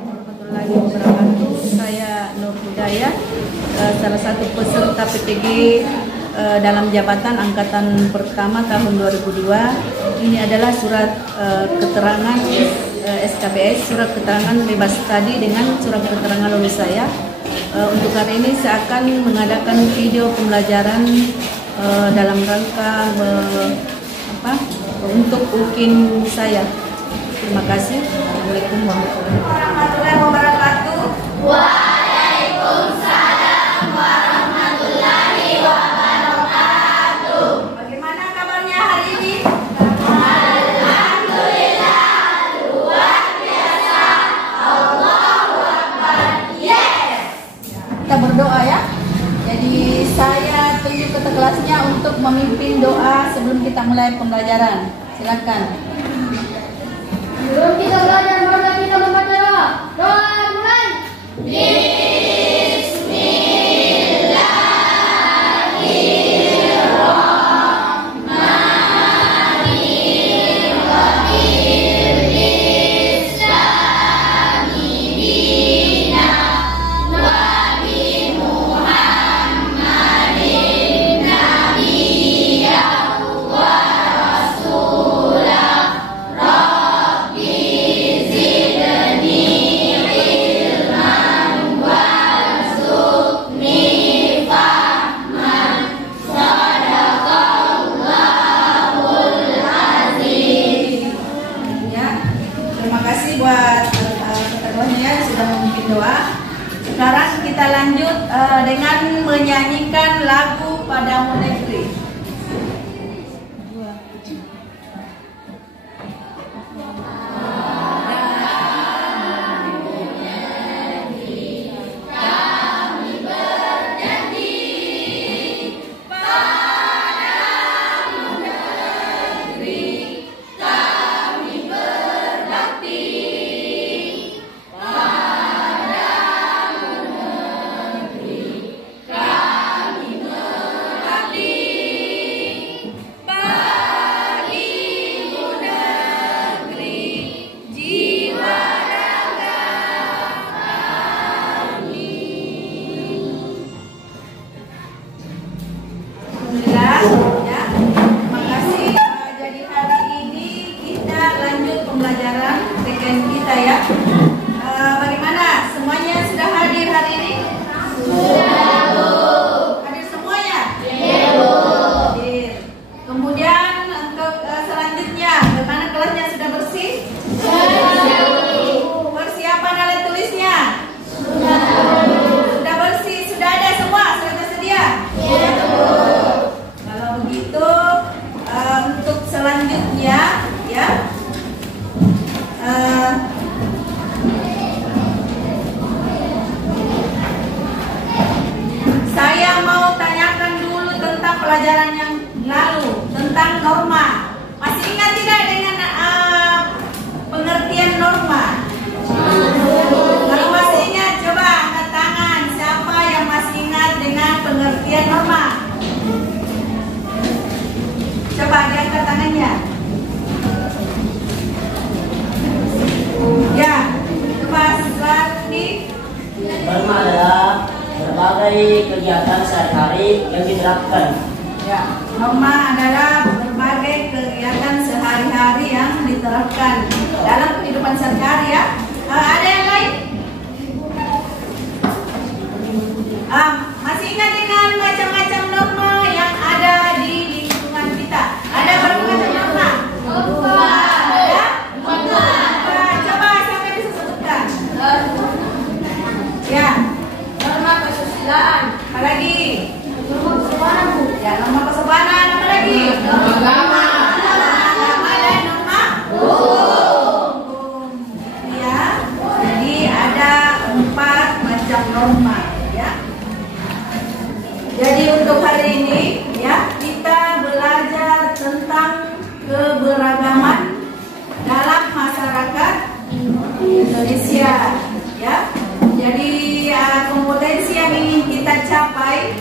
Warahmatullahi wabarakatuh. Saya Nur Hidayah, salah satu peserta PTG dalam jabatan angkatan pertama tahun 2002. Ini adalah surat keterangan SKBS, surat keterangan bebas tadi dengan surat keterangan lulus saya. Untuk hari ini saya akan mengadakan video pembelajaran dalam rangka untuk UKIN saya. Terima kasih. Assalamualaikum warahmatullahi wabarakatuh. Waalaikumsalam warahmatullahi wabarakatuh. Bagaimana kabarnya hari ini? Alhamdulillah, luar biasa. Allahu Akbar. Yes. Kita berdoa ya. Jadi saya tunjuk ketua kelasnya untuk memimpin doa sebelum kita mulai pembelajaran. Silakan. Sebelum kita belajar, mari kita membaca doa. Doa mulai. Sekarang kita lanjut dengan menyanyikan lagu Padamu Negeri. Pelajaran yang lalu tentang norma. Masih ingat tidak dengan pengertian norma? Kalau masih ingat, coba angkat tangan. Siapa yang masih ingat dengan pengertian norma? Coba diangkat tangannya. Ya, coba lagi. Norma adalah berbagai kegiatan sehari-hari yang diterapkan. Ya, norma adalah berbagai kegiatan sehari-hari yang diterapkan dalam kehidupan sehari-hari ya. Ada yang lain? Masih ingat dengan macam-macam norma yang ada di lingkungan kita? Ada berapa macam norma? Ada? Coba siapa yang bisa sebutkan? Ya. Norma kesusilaan. Apa lagi? Norma kesopanan, Bu. Ya, norma kesopanan. Apa lagi? Norma agama. Agama dan norma hukum. Ya. Jadi ada 4 macam norma ya. Jadi untuk hari ini ya, kita belajar tentang keberagaman dalam masyarakat Indonesia ya. Jadi kompetensi yang ingin kita capai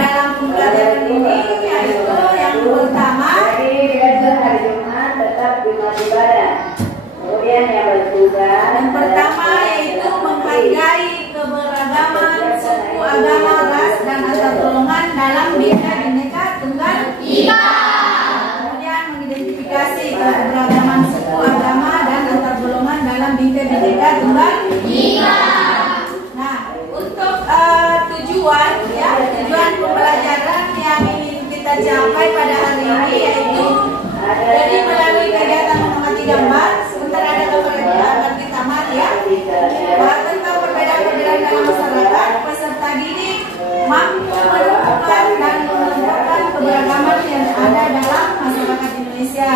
dalam pembelajaran ini yaitu yang pertama, hari Jumat tetap di rumah ibadah. Kemudian yang kedua, yang pertama agama, ras, dan antar golongan dalam Bhinneka Tunggal Ika. Kemudian mengidentifikasi keberagaman suku, agama, dan antar golongan dalam Bhinneka Tunggal Ika. Nah, untuk tujuan pembelajaran yang ingin kita capai pada hari ini yaitu jadi melalui kegiatan mengamati gambar, sebentar ada gambar kita mat ya, tentang perbedaan-perbedaan dalam masyarakat, peserta didik mampu menemukan dan menentukan keberagaman yang ada dalam masyarakat Indonesia.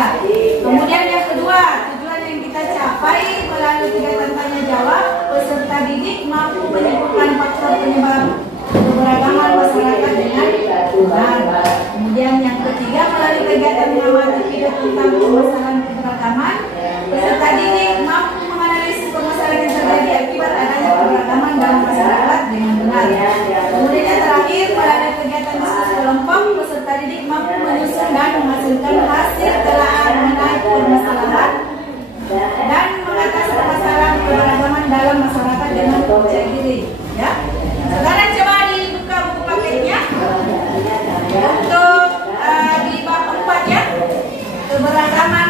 Kemudian yang kedua, tujuan yang kita capai melalui kegiatan tanya jawab, peserta didik mampu menyebutkan faktor penyebab keberagaman masyarakat dengan benar. Kemudian yang ketiga, melalui kegiatan mengamati video tentang permasalahan keberagaman, peserta didik mampu menganalisis permasalahan yang terjadi akibat adanya keberagaman dalam masyarakat dengan benar. Kemudian yang terakhir, melalui kegiatan diskusi kelompok, peserta didik mampu menyusun dan menghasilkan hasil telaah mengenai permasalahan dan mengatasi permasalahan keberagaman dalam masyarakat dengan percaya diri. Ya. Sekarang coba dibuka buku paketnya untuk di bab 4 ya, keberagaman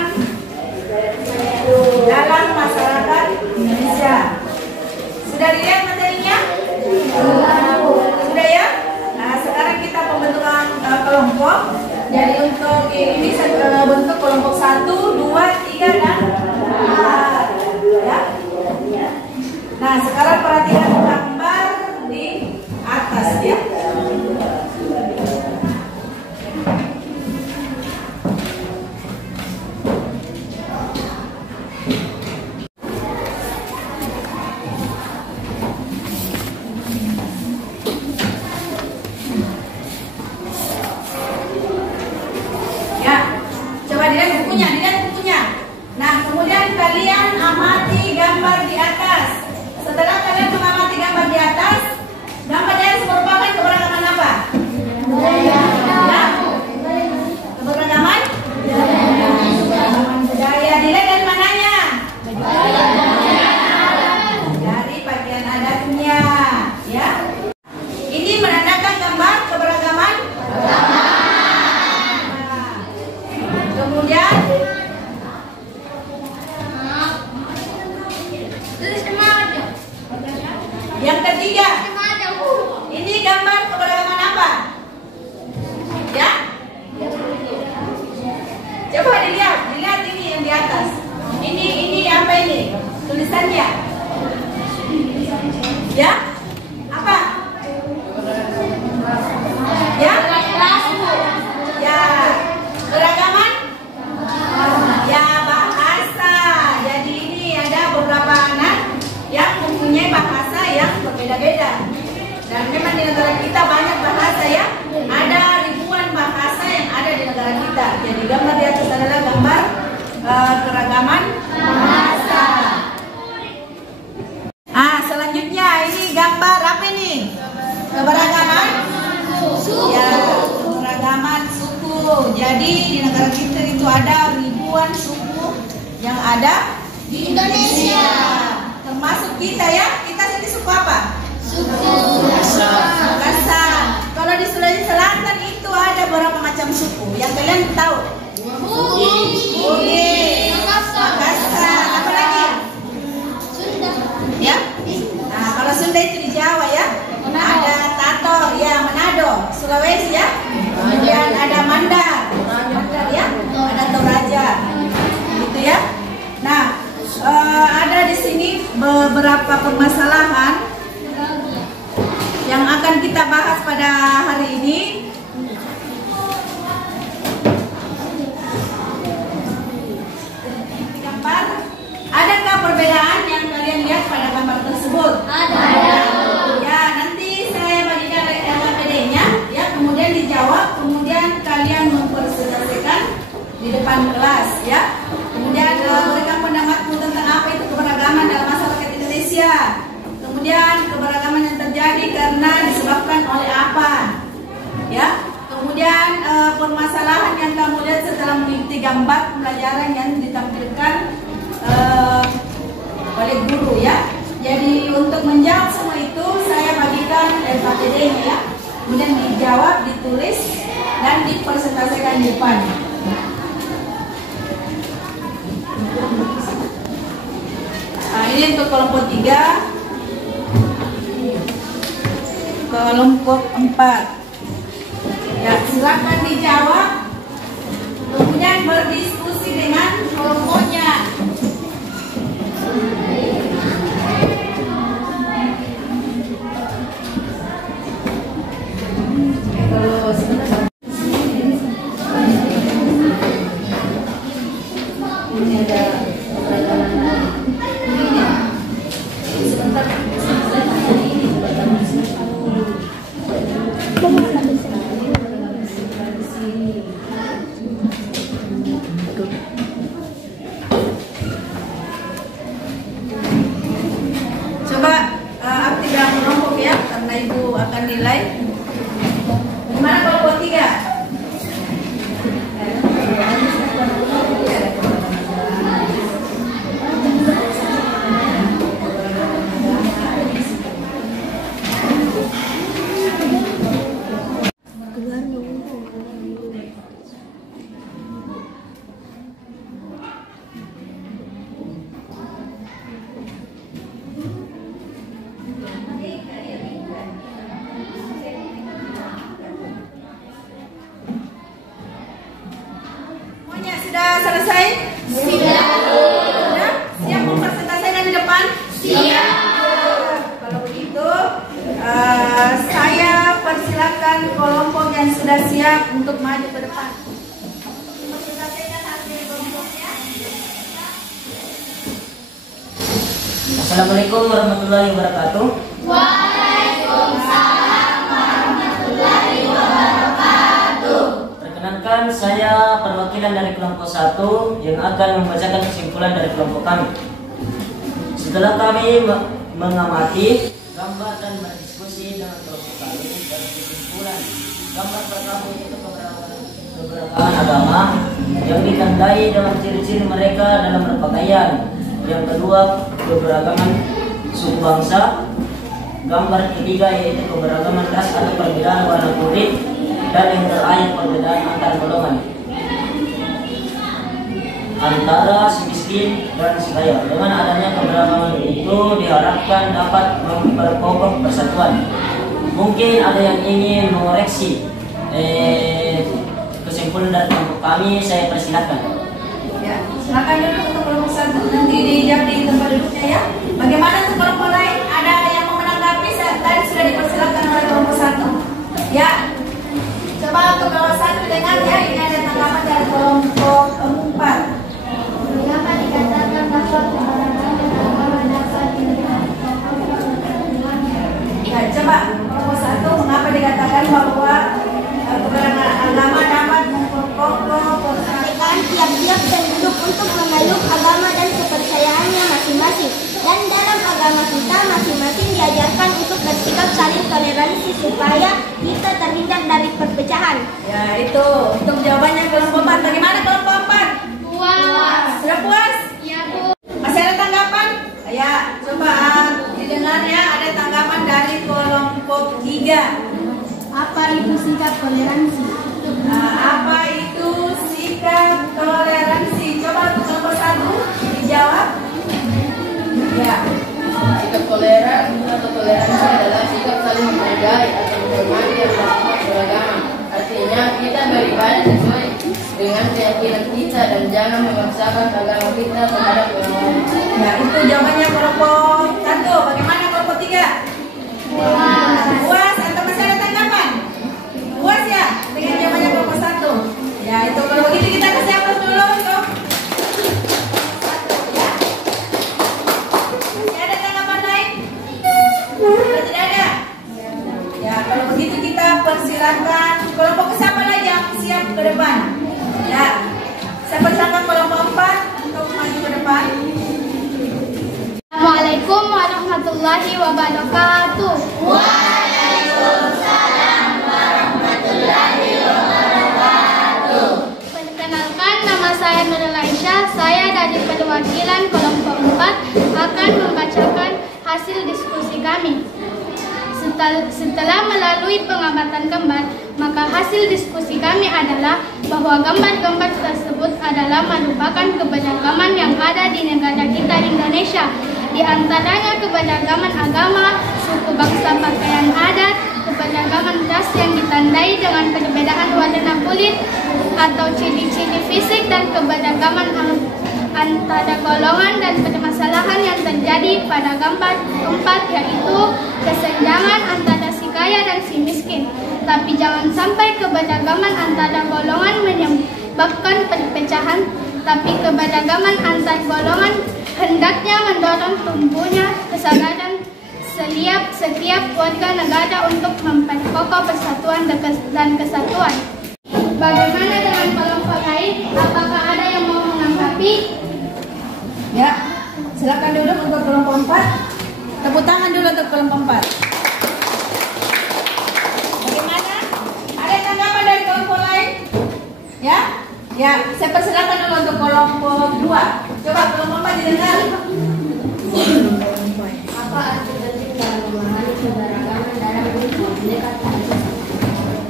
dalam masyarakat Indonesia. Sudah dilihat materinya? Sudah ya? Nah, sekarang kita pembentukan kelompok. Jadi untuk ini bentuk kelompok 1, 2, 3 dan 4 ya. Nah, sekarang perhatikan gambar di atas ya. Dilihat bukunya. Nah, kemudian kalian amati gambar di atas. Setelah kalian mengamati gambar di atas, gambar di atas merupakan keberagaman apa? Ya? Keberagaman? Keberagaman budaya. Dilihat dari mananya? Dari bagian adatnya, ya. Ini menandakan gambar keberagaman. Kemudian yang ketiga, ini gambar keberagaman apa? Ya? Coba dilihat ini yang di atas. Ini apa ini? Tulisannya? Ya? Apa? Ya? Ya. Keragaman? Ya, bahasa. Jadi ini ada beberapa anak yang mempunyai bahasa yang berbeda-beda. Dan memang di negara kita banyak bahasa ya. Ada ribuan bahasa yang ada di negara kita. Jadi gambar di atas adalah gambar keragaman bahasa. Selanjutnya ini gambar apa ini? Keberagaman suku. Ya, keberagaman suku. Jadi di negara kita itu ada ribuan suku yang ada di Indonesia. Termasuk kita ya. Kita sendiri suku apa? Suku Makassar. Kalau di Sulawesi Selatan itu ada berapa macam suku yang kalian tahu? Bugis, Makassar, apa lagi? Sunda. Ya. Nah, kalau Sunda itu di Jawa ya. Ada Tato, ya Manado, Sulawesi ya. Kemudian ada Mandar ya. Ada Toraja, gitu ya. Nah, ada di sini beberapa permasalahan yang akan kita bahas pada hari ini. Gambar, adakah perbedaan yang kalian lihat pada gambar tersebut? Ada. Ya, nanti saya bagikan LKPD-nya, ya, kemudian dijawab, kemudian kalian mempresentasikan di depan kelas, ya. Kemudian berikan pendapatmu tentang apa itu keberagaman dalam masyarakat Indonesia. Kemudian keberagaman yang terjadi karena disebabkan oleh apa, ya. Kemudian permasalahan yang kamu lihat setelah mengikuti gambar pembelajaran yang ditampilkan oleh guru, ya. Jadi untuk menjawab semua itu saya bagikan LKPD ABCD-nya ya. Kemudian dijawab, ditulis, dan dipresentasikan di depan. Nah, ini untuk kelompok 3, kelompok 4. Ya, silakan dijawab. Kemudian berdiskusi dengan kelompoknya. Ini ada coba aktifkan kelompok ya, karena ibu akan nilai. Gimana kelompok 3? Sudah selesai? Sudah. Siap mempresentasikan di depan? Siap. Kalau begitu, saya persilakan kelompok yang sudah siap untuk maju ke depan. Presentasikan hasil kelompoknya. Assalamualaikum warahmatullahi wabarakatuh. Waalaikumsalam warahmatullahi wabarakatuh. Perkenalkan, saya perwakilan dari kelompok 1 yang akan membacakan kesimpulan dari kelompok kami. Setelah kami mengamati gambar dan berdiskusi dengan kelompok kami dan kesimpulan, gambar pertama itu keberagaman agama yang ditandai dengan ciri-ciri mereka dalam berpakaian. Yang kedua, keberagaman suku bangsa. Gambar ketiga yaitu keberagaman ras atau perbedaan warna kulit. Dan yang terakhir, perbedaan antar golongan antara si miskin dan si kaya. Dengan adanya keberagaman itu diharapkan dapat memperkokoh persatuan. Mungkin ada yang ingin mengoreksi kesimpulan dari kelompok kami, saya persilakan. Ya, silakan dulu untuk kelompok 1, nanti dijawab di tempat duduknya ya. Bagaimana untuk kelompok lain? Ada yang mau menanggapi? Tadi sudah dipersilakan oleh kelompok 1. Ya. Coba untuk kelompok 1 dengar ya, ini ada tanggapan dari kelompok 4. Mengapa dikatakan bahwa keberagaman agama dapat Ya, coba kelompok 1, mengapa dikatakan bahwa keberagaman agama dapat memperkokoh persatuan tiap-tiap penduduk untuk memeluk agama dan kepercayaannya masing-masing. Dan dalam agama kita masing-masing diajarkan untuk bersikap saling toleransi supaya kita terhindar dari perpecahan. Ya, itu untuk jawabannya kelompok 4. Bagaimana kelompok 4? Puas. Sudah puas? Ya, Bu. Masih ada tanggapan? Ya, coba didengar ya, ada tanggapan dari kelompok 3. Apa itu sikap toleransi? Apa itu sikap toleransi? Coba untuk kelompok 1 dijawab. Ya. Sikap toleran atau toleransi adalah sikap saling menghargai atau menghormati yang bersifat beragama. Artinya kita beribadah sesuai dengan keyakinan kita dan jangan memaksakan agama kita terhadap orang lain. Ya, itu jawabannya kelompok 1. Bagaimana kelompok 3? Puas. Puas atau masih ada tanggapan? Puas ya dengan jawabannya kelompok 1. Ya, itu kalau begitu kita kasih aplaus dulu untuk persilakan kelompok siapa lagi yang siap ke depan. Ya, saya persilakan kelompok 4 untuk maju ke depan. Assalamualaikum warahmatullahi wabarakatuh. Waalaikumsalam warahmatullahi wabarakatuh. Perkenalkan, nama saya Nurul Aisyah. Saya dari perwakilan kelompok 4 akan membacakan hasil diskusi kami. Setelah melalui pengamatan gambar, maka hasil diskusi kami adalah bahwa gambar-gambar tersebut adalah merupakan keberagaman yang ada di negara kita Indonesia. Di antaranya keberagaman agama, suku bangsa, pakaian adat, keberagaman ras yang ditandai dengan perbedaan warna kulit atau ciri-ciri fisik, dan keberagaman antara golongan dan permasalahan yang terjadi pada gambar keempat, yaitu kesenjangan antara si kaya dan si miskin. Tapi jangan sampai keberagaman antara golongan menyebabkan perpecahan, tapi keberagaman antar golongan hendaknya mendorong tumbuhnya kesadaran setiap warga negara untuk memperkokoh persatuan dan kesatuan. Bagaimana dengan kelompok lain? Apakah ada yang mau menanggapi? Ya, silakan duduk untuk kelompok 4. Tepuk tangan dulu untuk kelompok 4. Bagaimana? Ada tanggapan dari kelompok lain? Ya? Ya, saya persilakan dulu untuk kelompok 2. Coba kelompok 4 didengar. Apa arti penting dalam memahami keberagaman dalam mendekat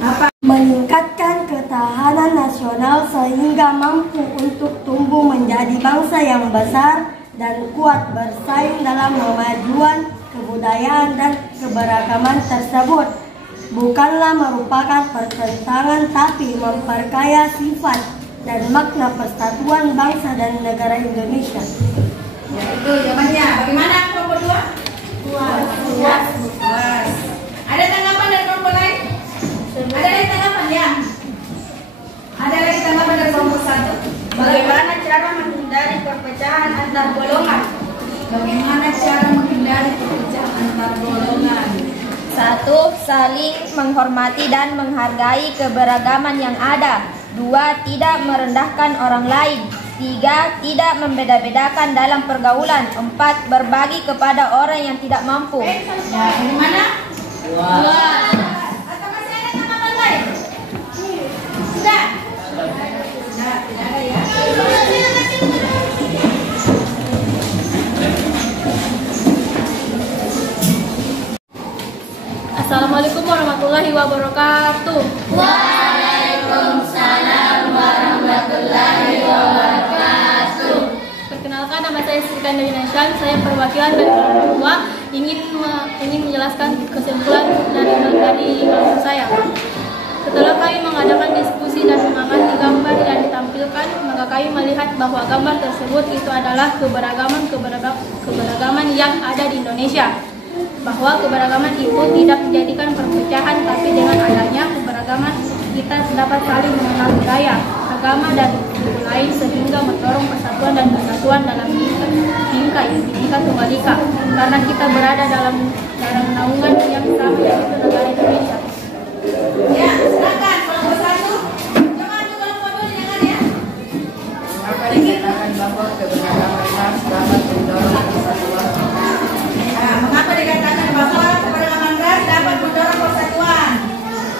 Apa? Meningkatkan ketahanan nasional sehingga mampu untuk tumbuh menjadi bangsa yang besar dan kuat bersaing dalam kemajuan kebudayaan dan keberagaman tersebut. Bukanlah merupakan pertentangan, tapi memperkaya sifat dan makna persatuan bangsa dan negara Indonesia. Ya, itu jawabannya. Bagaimana kelompok 2? Puas. Ada tanggapan dari kelompok lain? Ada lagi tanggapan ya? Ada lagi tanggapan dari kelompok 1? Bagaimana cara menghindari perpecahan antar golongan? Bagaimana cara menghindari perpecahan antar golongan? 1. Saling menghormati dan menghargai keberagaman yang ada. 2. Tidak merendahkan orang lain. 3. Tidak membeda-bedakan dalam pergaulan. 4. Berbagi kepada orang yang tidak mampu. Ya, bagaimana? Atau masih ada tanggapan lain? Sudah? Sudah, tidak ada ya? Assalamualaikum warahmatullahi wabarakatuh. Waalaikumsalam warahmatullahi wabarakatuh. Perkenalkan, nama saya Sri Kandari Nanshan. Saya perwakilan dari kelompok 2 ingin menjelaskan kesimpulan dari kelompok saya. Setelah kami mengadakan diskusi dan mengamati gambar yang ditampilkan, maka kami melihat bahwa gambar tersebut itu adalah keberagaman yang ada di Indonesia. Bahwa keberagaman itu tidak dijadikan perpecahan, tapi dengan adanya keberagaman kita dapat saling mengenal budaya, agama, dan suku lain sehingga mendorong persatuan dan kesatuan dalam Bhinneka Tunggal Ika, karena kita berada dalam naungan yang sama, yaitu negara Indonesia. Ya, silakan kelompok 1. Coba untuk kelompok 2 didengar ya. Apa dikatakan bahwa keberagaman ras dapat mendorong persatuan? Nah, mengapa dikatakan bahwa keberagaman ras dapat mendorong persatuan?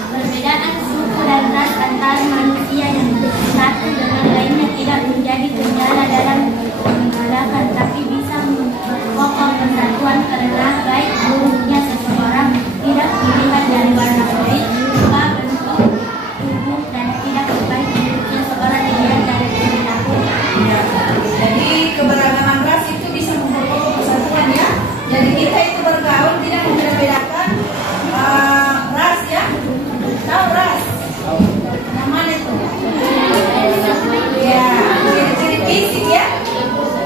Perbedaan suku dan ras antar manusia yang satu dengan lainnya tidak menjadi kendala dalam mengalahkan, tapi bisa memperkokoh persatuan, karena baik buruknya seseorang tidak dilihat dari warna kulit, muka, bentuk tubuh, dan tidak baik buruknya seorang dilihat dari perilaku. Ya, jadi keberagaman ras itu bisa memperkokoh persatuan ya. Jadi kita itu bergaul tidak membeda-bedakan ras ya. Tahu ras? Yang mana itu? Ya, ciri-ciri fisik ya.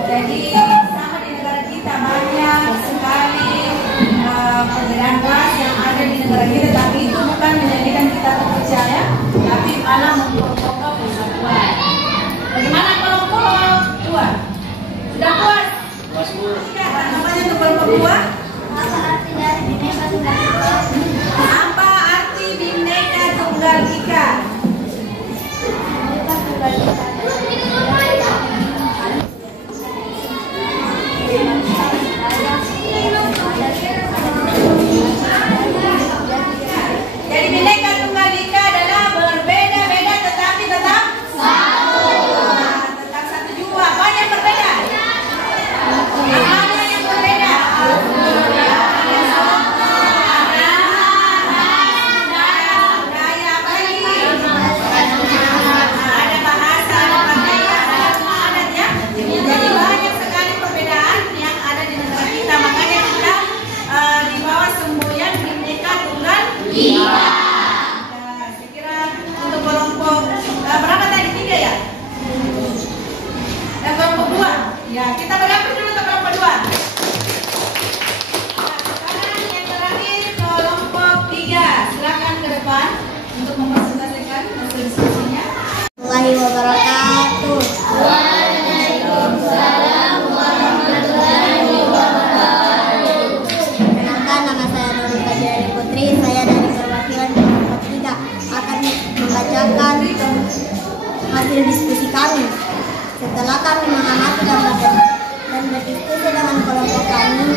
Jadi sama di negara kita banyak sekali perbedaan ras yang ada di negara kita, tapi itu bukan menjadikan kita terpecah ya, tapi malah memperkokoh persatuan. Bagaimana kelompok 2? Sudah puas? Puas, Bu. Ya, namanya untuk kelompok 2. Apa arti dari Bhinneka Tunggal Ika? Apa arti Bhinneka Tunggal Ika? Jadi Bhinneka Tunggal Ika adalah berbeda-beda tetapi tetap satu. Tetap satu juga. Apa yang berbeda? Apa yang berbeda? Iya. Nah, saya kira untuk kelompok berapa tadi? 3 ya? Dan kelompok 2. Ya, kita berapi dulu untuk kelompok 2. Nah, sekarang yang terakhir kelompok 3. Silakan ke depan untuk mempresentasikan hasil diskusinya. Warahmatullahi wabarakatuh. Waalaikumsalam warahmatullahi wabarakatuh. Perkenalkan, nama saya Nurul Fajri Putri. Saya dari perwakilan kelompok 3 akan membacakan hasil diskusi kami. Setelah kami mengamati dan berdiskusi dengan kelompok kami,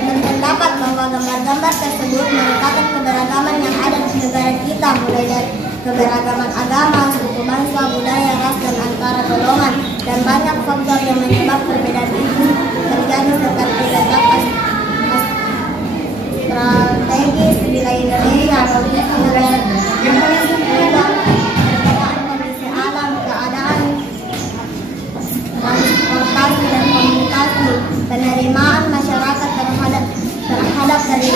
berpendapat bahwa gambar-gambar tersebut merupakan keberagaman yang ada di negara kita, mulai dari keberagaman agama, suku bangsa, budaya, ras, dan antara golongan, dan banyak faktor yang menyebabkan perbedaan itu terjadi serta berdasarkan strategis wilayah Indonesia, kondisi alam, keadaan transportasi dan komunikasi, penerimaan masyarakat terhadap dari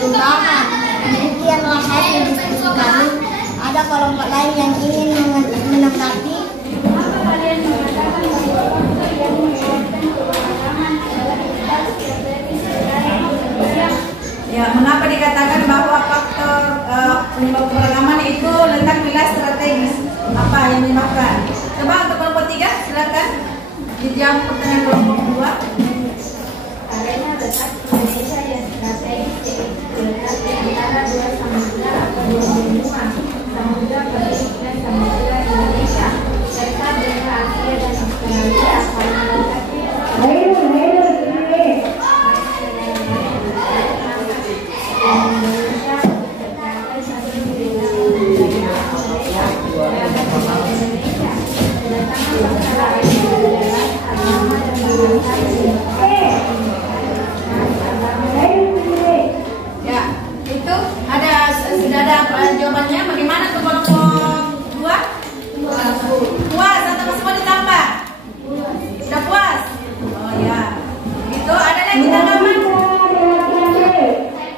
perubahan. Demikianlah hasil diskusi kami. Ada kelompok lain yang ingin menanggapi? Ya, mengapa dikatakan bahwa faktor penyebab keberagaman itu letak wilayah strategis? Apa yang menyebabkan? Coba untuk kelompok 3, silakan dijawab pertanyaan kelompok 2. Karena letak Indonesia yang strategis letak di antara 2 samudra atau 2 benua, Samudra Pasifik dan Samudra Indonesia, serta benua Asia dan Australia, karena letaknya Indonesia tercapai satu dengan budaya Indonesia, sedangkan masalah ini adalah agama dan bahasa. Ya, itu sudah ada jawabannya. Bagaimana untuk kelompok 2? Puas atau semua ditambah? Sudah puas? Oh ya. Itu ada lagi tanggapan?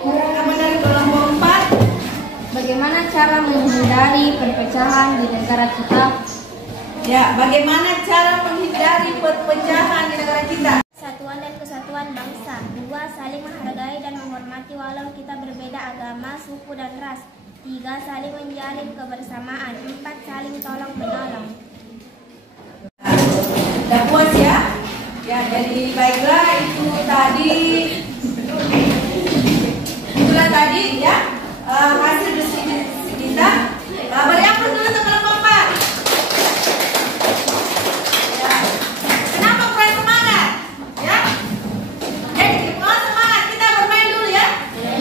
Tanggapan dari kelompok 4. Bagaimana cara menghindari perpecahan di negara kita? Ya, bagaimana cara menghindari perpecahan di negara kita? Persatuan dan kesatuan bangsa. 2. Saling menghargai dan menghormati walau kita berbeda agama, suku, dan ras. 3. Saling menjalin kebersamaan. 4. Saling tolong menolong. Sudah puas ya? Ya, jadi baiklah itulah tadi ya hasil diskusi kita. Beri aplaus dulu untuk kelompok 4. Ya. Kenapa kurang semangat? Ya? Jadi kurang semangat, kita bermain dulu ya. Ya,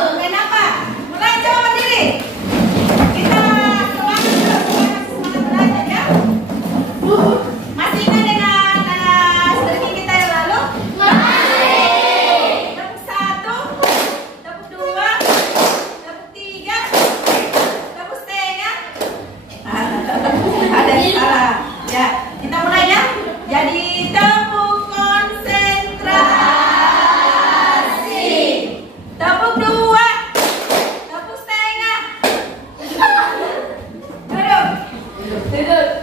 bermain apa? Mulai coba berdiri. Kita semangat dulu, semangat belajar ya. Masih ingat dengan strategi kita yang lalu? Masih. Tepuk 1, tepuk 2, tepuk 3, tepuk setengah. Ada yang salah. Ya, kita mulai ya. Jadi tepuk konsentrasi. Tepuk 2, tepuk setengah. Duduk.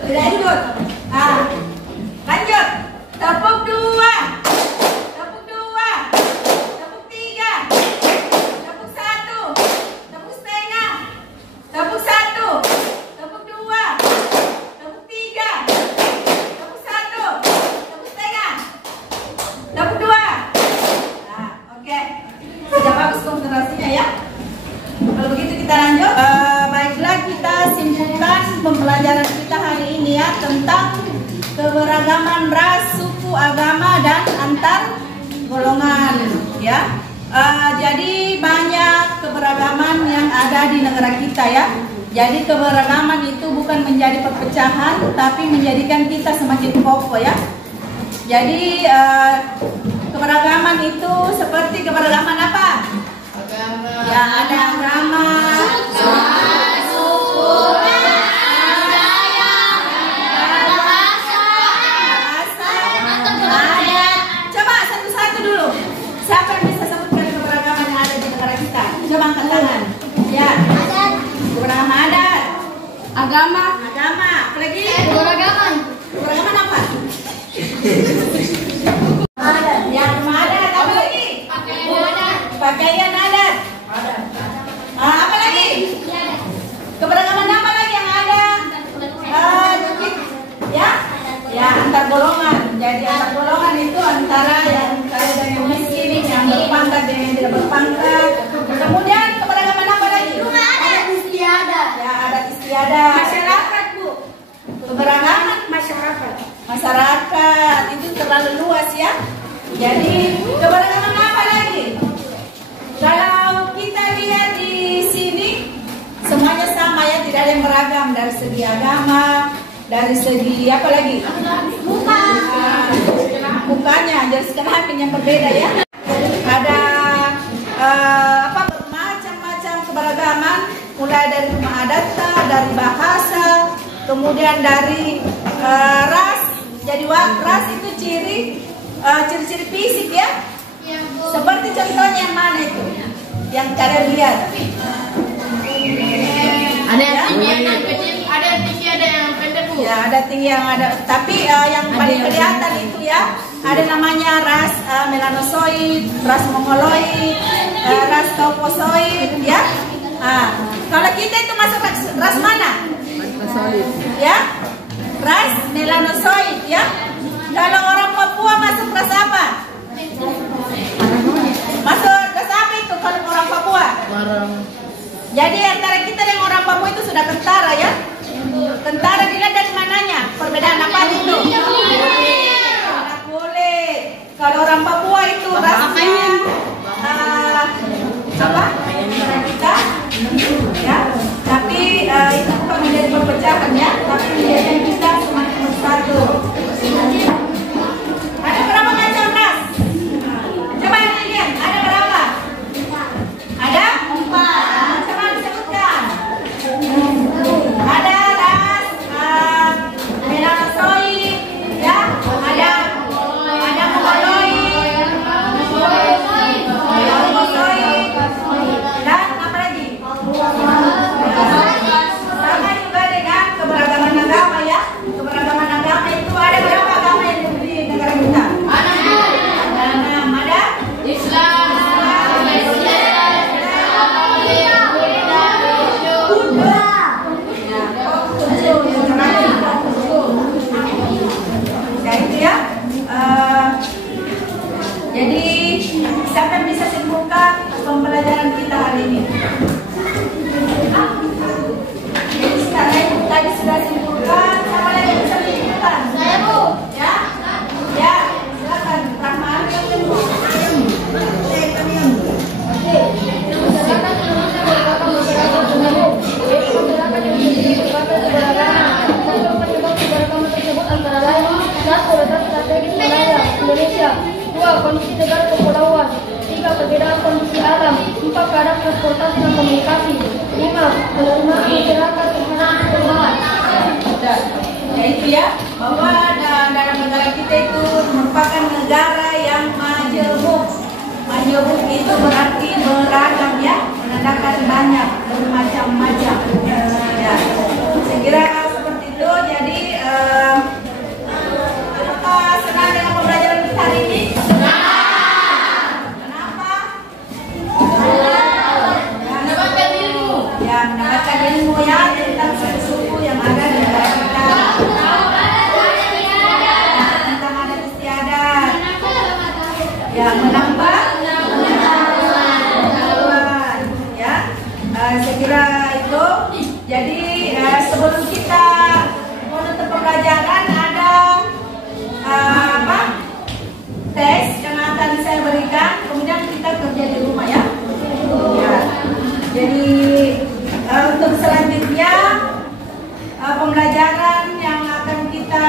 Tidak ikut. Lanjut. Tepuk 2, tepuk 2, tepuk 3, tepuk 1, tepuk setengah, tepuk 1, tepuk 2, tepuk 3, tepuk 1, tepuk setengah, tepuk 2. Nah, oke. Sudah bagus konsentrasinya ya. Kalau begitu kita lanjut. Baiklah, kita simpulkan pembelajaran kita hari ini ya tentang keberagaman ras, suku, agama, dan antar golongan ya. Jadi banyak keberagaman yang ada di negara kita ya. Jadi keberagaman itu bukan menjadi perpecahan, tapi menjadikan kita semakin kokoh ya. Jadi keberagaman itu seperti keberagaman apa? Agama. Ya, ada agama, suku, bahasa. Coba satu-satu dulu. Siapa yang bisa sebutkan keberagaman yang ada di negara kita? Agama. Apa lagi? Keberagaman. Keberagaman apa? Yang adat. Apa lagi? Pakaian adat. Apa lagi? Keberagaman apa lagi yang ada? Ya, antar golongan. Jadi antar golongan itu antara yang kaya dan yang miskin, yang berpangkat dan yang tidak berpangkat. Kemudian keberagaman apa lagi? Adat istiadat. Ya, adat istiadat. Masyarakat, Bu. Keberagaman masyarakat itu terlalu luas ya. Jadi keberagaman apa lagi? Kalau kita lihat di sini semuanya sama ya, tidak ada yang beragam dari segi agama, dari segi apa lagi? Mukanya, dari segi yang berbeda ya. Ada macam-macam keberagaman, mulai dari rumah adat, dari bahasa, kemudian dari ras. Jadi ras itu ciri-ciri fisik ya. Seperti contohnya yang mana itu? Yang kalian lihat. Ada yang tinggi, ada yang kecil, ada yang tinggi, ada yang pendek, Bu. Ya, ada tinggi yang ada. Tapi yang paling kelihatan itu ya, ada namanya ras melanosoid, ras mongoloid, ras tauposoid ya. Kalau kita itu masuk ras mana? Ya, ras melanosoid ya. Kalau orang Papua masuk ras apa? Masuk ras apa itu kalau orang Papua? Jadi antara kita dengan orang Papua itu sudah tentara ya. Tentara dilihat dari mananya? Perbedaan apa itu? Anak kulit. Kalau orang Papua itu rasnya apa? Kita ya. Tapi itu bukan menjadi perpecahan ya. Tapi menjadi kita semakin bersatu. Ada berapa macam ras? Coba lihat, ada berapa? Ada 4. Coba disebutkan. Ada ras melanosoid, ya. Ada mongoloid, tauposoid, dan apa lagi? Sama juga dengan keberagaman agama ya. Keberagaman agama itu ada berapa agama yang di negara kita? Ada 6. Ada Islam, ya itu ya. Jadi siapa yang bisa simpulkan pembelajaran kita hari ini? Jadi sekarang tadi sudah simpulkan. Siapa lagi yang bisa simpulkan? Saya, Bu. Ya, ya, silakan Rahman. Indonesia. 2. Kondisi negara kepulauan. 3. Perbedaan kondisi alam. 4. Keadaan transportasi dan komunikasi. 5. Penerimaan masyarakat terhadap perubahan. Ya itu ya, bahwa dalam negara kita itu merupakan negara yang majemuk. Majemuk itu berarti beragam ya, menandakan banyak, bermacam-macam. Ya, saya kira seperti itu. Jadi apakah senang dengan pembelajaran kita hari ini? Kenapa? mendapatkan ilmu. Ya, mendapatkan ilmu ya tentang suku-suku yang ada di negara kita. Tentang adat istiadat. Ya, menambah pengetahuan. Ya, saya kira itu. Jadi sebelum kita menutup pembelajaran ada tes yang akan saya berikan. Kemudian kita kerja di rumah ya. Ya. Jadi untuk selanjutnya pembelajaran yang akan kita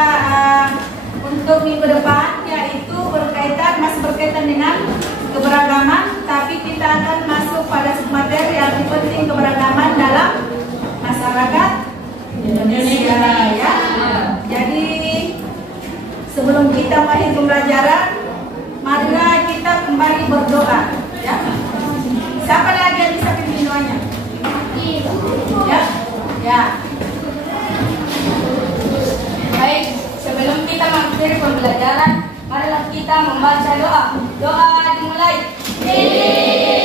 untuk minggu depan yaitu masih berkaitan dengan keberagaman, tapi kita akan masuk pada materi yang penting keberagaman dalam masyarakat Indonesia ya. Jadi sebelum kita mengakhiri pembelajaran, marilah kita kembali berdoa ya. Siapa lagi yang bisa pimpin doanya? Ya, ya. materi pembelajaran, marilah kita membaca doa. Doa dimulai.